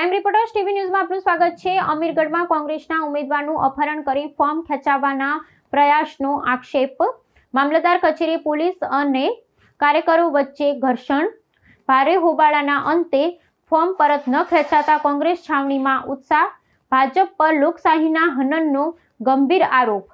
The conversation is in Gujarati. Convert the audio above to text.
ક્રાઇમ રિપોર્ટર્સ ટીવી ન્યૂઝમાં આપનું સ્વાગત છે। અમીરગઢમાં કોંગ્રેસના ઉમેદવારનું અપહરણ કરી ફોર્મ ખેંચાવવાના પ્રયાસનો આક્ષેપ। મામલતદાર કચેરી પોલીસ અને કાર્યકરો વચ્ચે ઘર્ષણ। ભારે હોબાળાના અંતે ફોર્મ પરત ન ખેંચાતા કોંગ્રેસ છાવણીમાં ઉત્સાહ। ભાજપ પર લોકશાહીના હનનનો ગંભીર આરોપ।